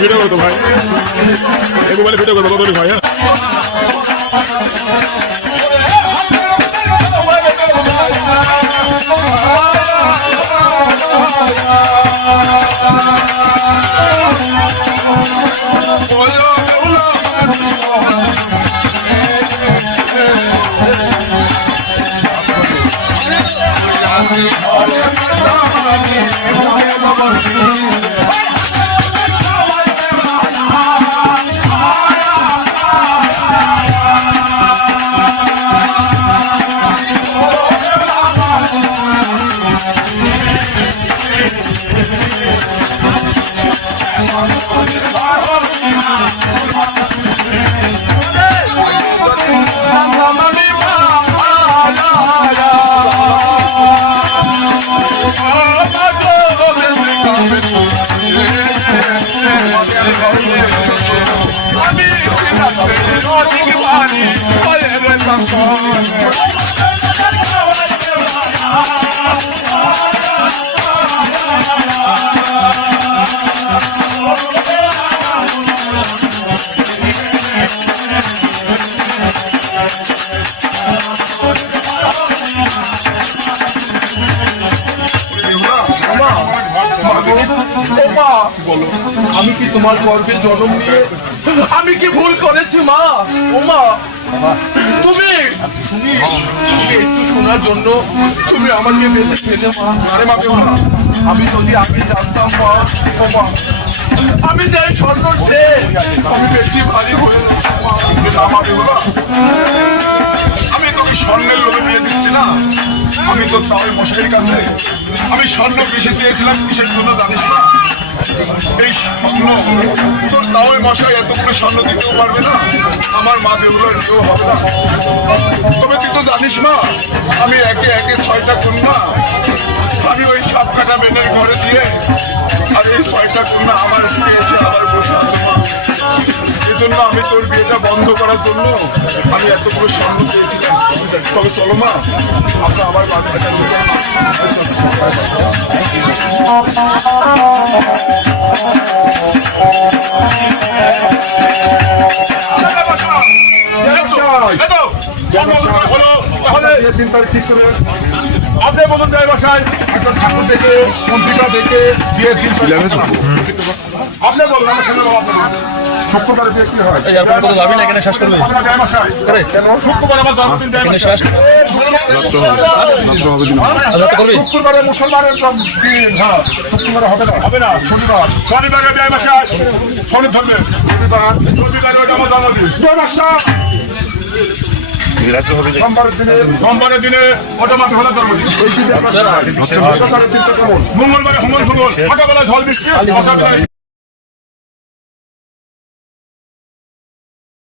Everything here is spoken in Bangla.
ভিডিও করতো ভাই, এই মোবাইলে ভিডিও করতো বদলি ভাই। হ্যাঁ আমি কি তোমার গর্ভে জন্ম নিয়ে আমি কি ভুল করেছি মা? ও মা, তুমি একটু শোনার জন্য তুমি আমাকে বেঁচে ফেলে মা। আমি যদি আগে জানতাম মা, ও মা, আমি যাই স্বর্ণ আমি বেশি ভারী হয়ে আমি তোকে স্বর্ণের লোভে দিয়ে দিচ্ছি না। আমি তো তাওই মশাইয়ের কাছে আমি স্বর্ণ বেশি চেয়েছিলাম, কিসের জন্য জানিস না? এই স্বর্ণ তোর তাওই মশাই এতগুলো স্বর্ণ দিতেও পারবে না, আমার মা বেহুলার কেউ হবে না। তবে তুই তো জানিস না, আমি একে একে 6টা কন্যা আমি ওই 7 কাটা মেনের ঘরে দিয়ে, আর এই 6টা কন্যা আমার দিকে এসে আবার বসে আছে মা। এজন্য আমি তোর বিয়েটা বন্ধ করার জন্য আমি এতগুলো স্বর্ণ পেয়েছিলাম। তবে চলো মা, আমরা আবার বাচ্চাটা আপনি বলুন যাই বাসায় একটা ঠাকুর দেখে পঞ্জিকা দেখে বিয়ের দিন আপনি বলুন, আমি শুনে নেবো। আপনার শুক্রবারে দিয়ে কি হয়? যাবি না এখানে শেষ করবে শুক্রবার আমার জন্মদিন শুক্রবারে মুসলমানের দিন। হ্যাঁ, শুক্রবারে হবে না, হবে না। শনিবারে ব্যয় মাসে শনি ধরবে, রবিবারে আমার জন্মদিন। সোমবারের দিনে ওটা মাত্র হলে জন্মদিন। মঙ্গলবারে হুমল ফুঙ্গল সকালবেলা ঝড় বৃষ্টি